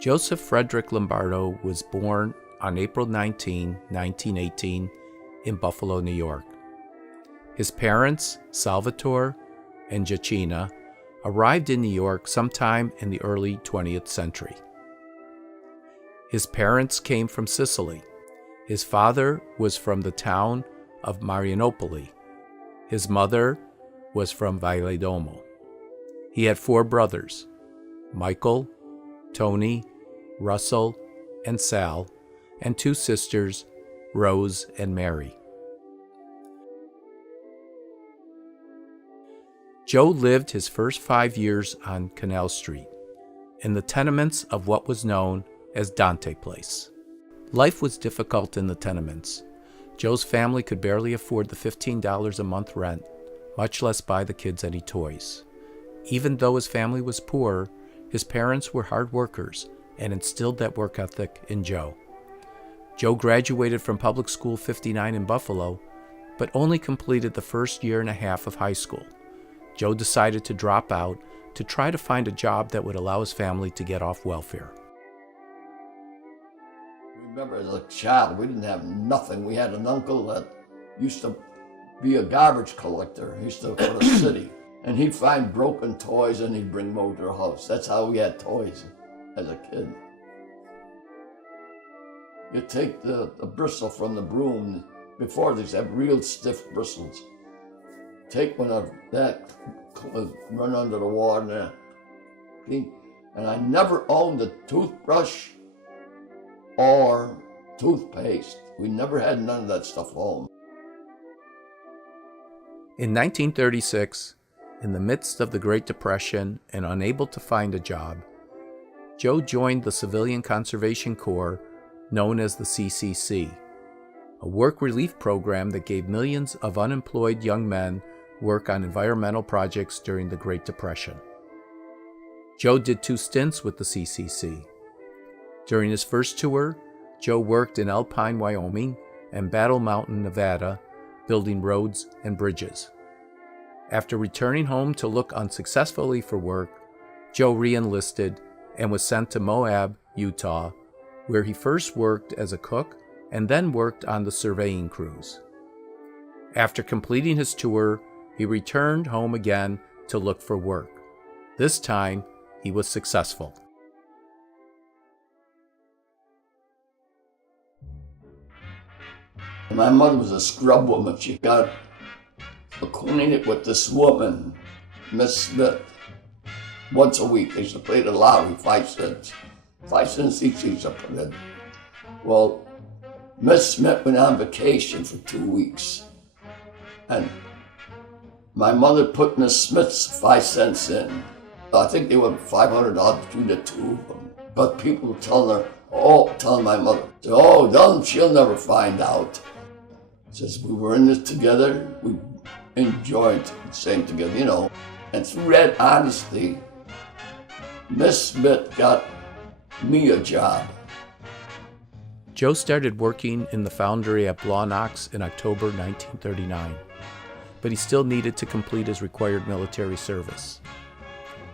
Joseph Frederick Lombardo was born on April 19, 1918, in Buffalo, New York. His parents, Salvatore and Giacchina, arrived in New York sometime in the early 20th century. His parents came from Sicily. His father was from the town of Marianopoli. His mother was from Valedolmo. He had 4 brothers, Michael, Tony, Russell, and Sal, and 2 sisters, Rose and Mary. Joe lived his first 5 years on Canal Street, in the tenements of what was known as Dante Place. Life was difficult in the tenements. Joe's family could barely afford the $15 a month rent, much less buy the kids any toys. Even though his family was poor, his parents were hard workers and instilled that work ethic in Joe. Joe graduated from Public School 59 in Buffalo, but only completed the first year and a half of high school. Joe decided to drop out to try to find a job that would allow his family to get off welfare. Remember, as a child, we didn't have nothing. We had an uncle that used to be a garbage collector. He used to for the city. And he'd find broken toys and he'd bring them over to our house. That's how we had toys as a kid. You take the bristle from the broom. Before, these have real stiff bristles. Take one of that, run under the water, and I never owned a toothbrush or toothpaste. We never had none of that stuff home. In 1936, in the midst of the Great Depression and unable to find a job, Joe joined the Civilian Conservation Corps, known as the CCC, a work relief program that gave millions of unemployed young men work on environmental projects during the Great Depression. Joe did 2 stints with the CCC. During his first tour, Joe worked in Alpine, Wyoming, and Battle Mountain, Nevada, building roads and bridges. After returning home to look unsuccessfully for work, Joe re-enlisted and was sent to Moab, Utah, where he first worked as a cook and then worked on the surveying crews. After completing his tour, he returned home again to look for work. This time, he was successful. My mother was a scrub woman. She got acquainted with this woman, Miss Smith, once a week. They used to play the lottery, 5 cents. 5 cents each used to put in. Well, Miss Smith went on vacation for 2 weeks. And my mother put Miss Smith's 5 cents in. I think they were $500 between the 2 of them. But people were telling my mother, she'll never find out. Says we were in this together, we enjoyed staying together, And through that honesty, Miss Smith got me a job. Joe started working in the foundry at Blawnox in October 1939, but he still needed to complete his required military service.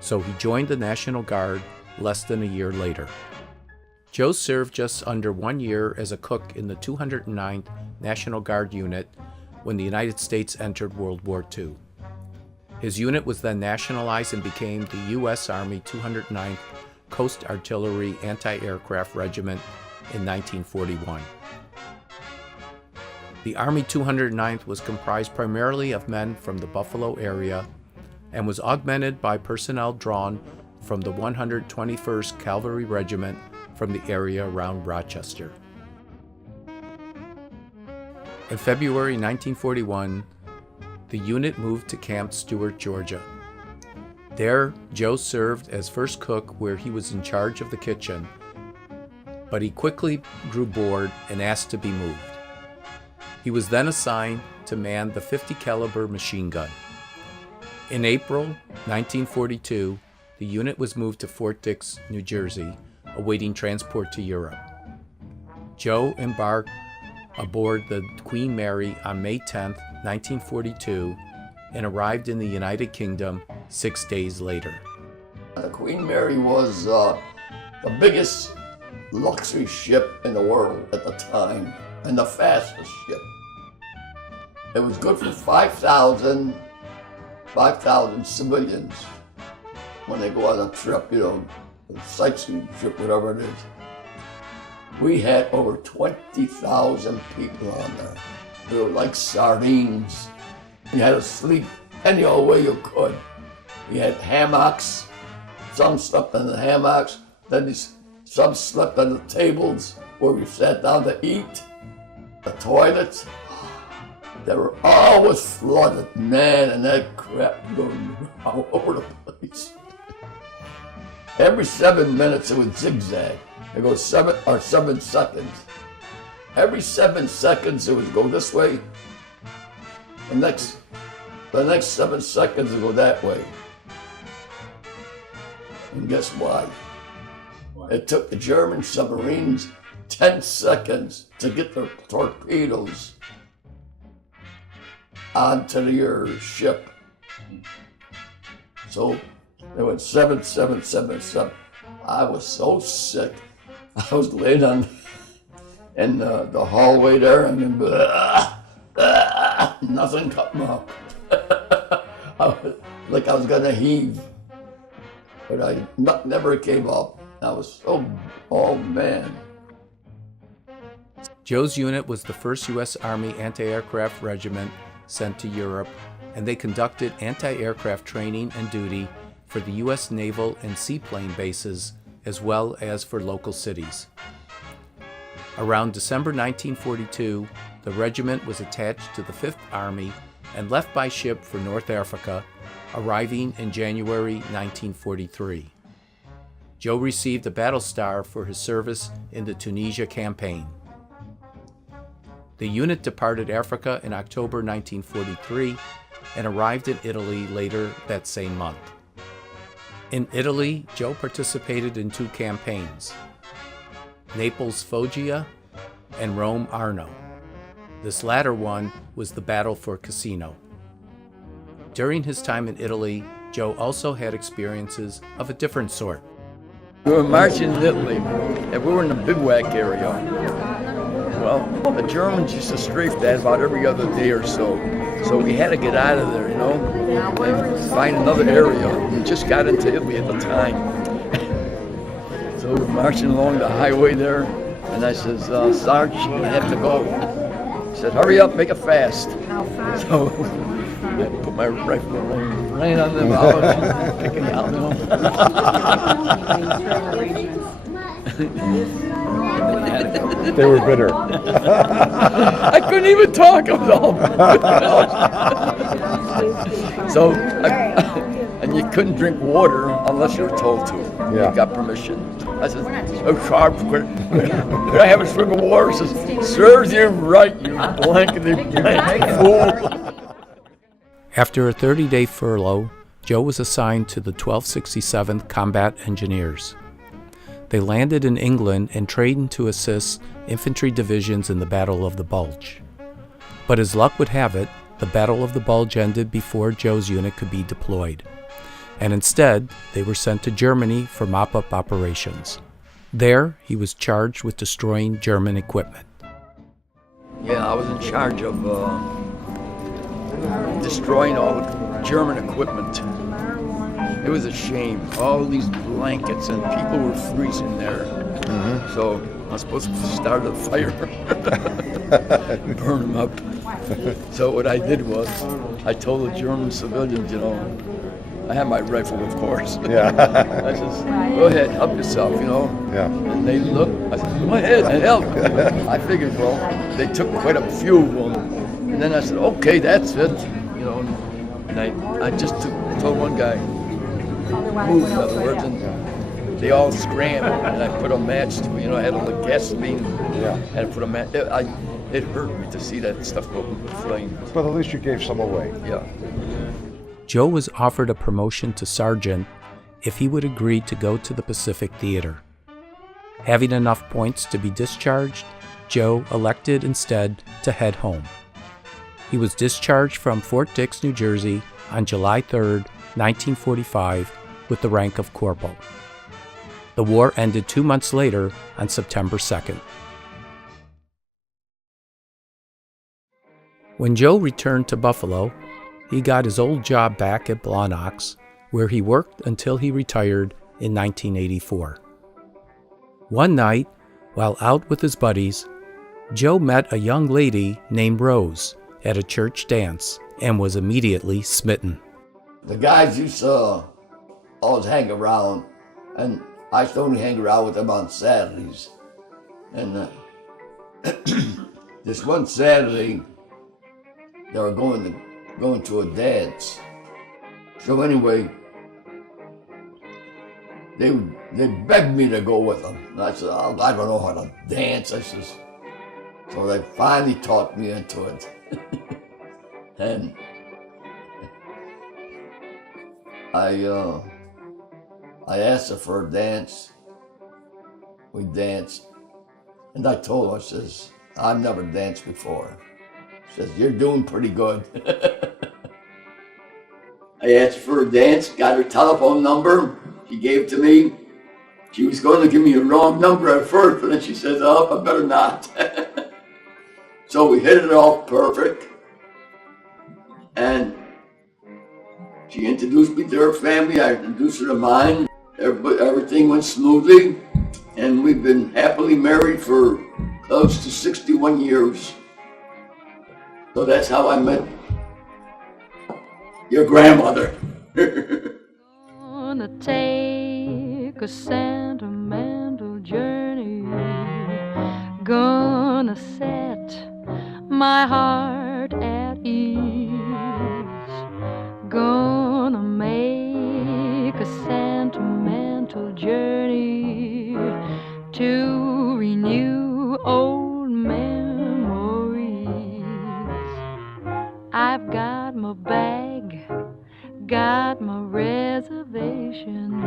So he joined the National Guard less than a year later. Joe served just under 1 year as a cook in the 209th National Guard unit when the United States entered World War II. His unit was then nationalized and became the U.S. Army 209th Coast Artillery Anti-Aircraft Regiment in 1941. The Army 209th was comprised primarily of men from the Buffalo area and was augmented by personnel drawn from the 121st Cavalry Regiment from the area around Rochester. In February 1941, the unit moved to Camp Stewart, Georgia. There, Joe served as first cook where he was in charge of the kitchen, but he quickly grew bored and asked to be moved. He was then assigned to man the .50 caliber machine gun. In April 1942, the unit was moved to Fort Dix, New Jersey, awaiting transport to Europe. Joe embarked aboard the Queen Mary on May 10, 1942, and arrived in the United Kingdom 6 days later. The Queen Mary was the biggest luxury ship in the world at the time, and the fastest ship. It was good for 5,000 civilians when they go on a trip, a sightseeing trip, whatever it is. We had over 20,000 people on there. They were like sardines. You had to sleep any old way you could. You had hammocks. Some slept on the hammocks. Then some slept on the tables where we sat down to eat. The toilets, they were always flooded, man, and that crap going all over the place. Every 7 minutes it would zigzag. It goes 7 seconds. Every 7 seconds it would go this way. The next 7 seconds it would go that way. And guess why? It took the German submarines 10 seconds to get their torpedoes onto your ship. So they went 7, 7, 7, 7. I was so sick. I was laying in the hallway there, and then nothing come up. Like I was gonna heave, but never came up. I was so, oh man. Joe's unit was the first U.S. Army anti-aircraft regiment sent to Europe, and they conducted anti-aircraft training and duty for the U.S. naval and seaplane bases, as well as for local cities. Around December 1942, the regiment was attached to the 5th Army and left by ship for North Africa, arriving in January 1943. Joe received a battle star for his service in the Tunisia campaign. The unit departed Africa in October 1943 and arrived in Italy later that same month. In Italy, Joe participated in 2 campaigns, Naples Foggia and Rome Arno. This latter one was the battle for Cassino. During his time in Italy, Joe also had experiences of a different sort. We were marching in Italy, and we were in the bivouac area. Well, the Germans used to strafe that about every other day or so. So we had to get out of there, and find another area. We just got into Italy at the time. So we're marching along the highway there, and I says, Sarge, I have to go. He said, hurry up, make it fast. So I put my rifle right on them, I was picking out, They were bitter. I couldn't even talk. I was all So, and you couldn't drink water unless you were told to. Yeah. You got permission. I said, oh, Sharp, could I have a swig of water? He says, serves you right, you blankety blank fool. After a 30-day furlough, Joe was assigned to the 1267th Combat Engineers. They landed in England and trained to assist infantry divisions in the Battle of the Bulge. But as luck would have it, the Battle of the Bulge ended before Joe's unit could be deployed, and instead they were sent to Germany for mop-up operations. There, he was charged with destroying German equipment. Yeah, I was in charge of destroying all the German equipment. It was a shame. All these blankets and people were freezing there. Mm-hmm. So I was supposed to start a fire, burn them up. So what I did was, I told the German civilians, I had my rifle, of course. Yeah. I says, go ahead, help yourself, Yeah. And they looked. I said, go ahead and help. I figured, well, they took quite a few of them. And then I said, okay, that's it. And I just told one guy, move, in other words, and they all scrambled, and I put a match to it. I had a little gasoline, and I put a match. It hurt me to see that stuff go flame. But at least you gave some away. Yeah. Joe was offered a promotion to sergeant if he would agree to go to the Pacific Theater. Having enough points to be discharged, Joe elected instead to head home. He was discharged from Fort Dix, New Jersey on July 3, 1945, with the rank of corporal. The war ended 2 months later on September 2nd. When Joe returned to Buffalo, he got his old job back at Blawnox, where he worked until he retired in 1984. One night, while out with his buddies, Joe met a young lady named Rose at a church dance and was immediately smitten. The guys used to always hang around, and I used to only hang around with them on Saturdays. And this one Saturday, they were going to a dance. So anyway, they begged me to go with them. And I said, oh, I don't know how to dance. So they finally talked me into it. And I asked her for a dance. We danced. And I told her, I says, I've never danced before. She says, you're doing pretty good. I asked her for a dance, got her telephone number. She gave it to me. She was going to give me a wrong number at first, but then she says, oh, I better not. So we hit it off perfect. And she introduced me to her family. I introduced her to mine. Everything went smoothly. And we've been happily married for close to 61 years. So that's how I met your grandmother. Gonna take a sentimental journey. Gonna set my heart at ease. Gonna make a sentimental journey to renew old memories. I've got my bag, got my reservation,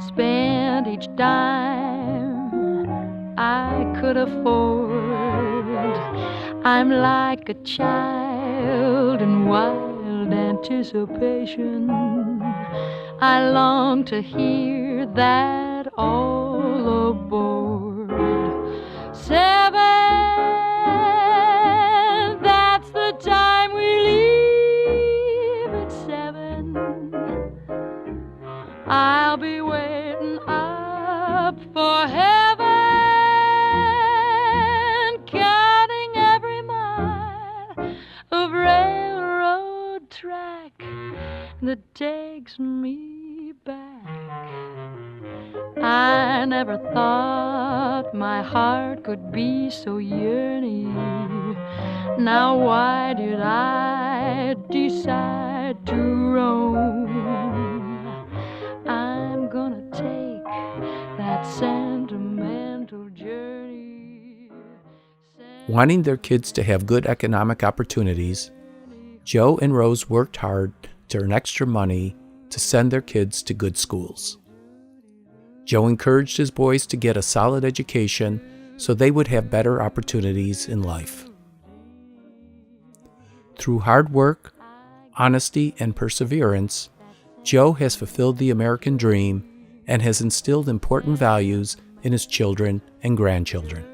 spent each dime I could afford. I'm like a child in wild anticipation. I long to hear that all aboard. 7, that's the time we leave at 7. I'll be waiting up for heaven, counting every mile of railroad track that takes me back. I never thought my heart could be so yearning. Now why did I decide to roam? I'm gonna take that sentimental journey. Wanting their kids to have good economic opportunities, Joe and Rose worked hard to earn extra money to send their kids to good schools. Joe encouraged his boys to get a solid education so they would have better opportunities in life. Through hard work, honesty, and perseverance, Joe has fulfilled the American dream and has instilled important values in his children and grandchildren.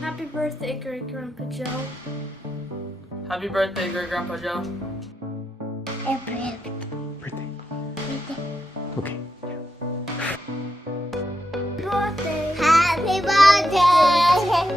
Happy birthday, Great Grandpa Joe. Happy birthday, Great Grandpa Joe. Birthday. Okay. Birthday. Happy birthday!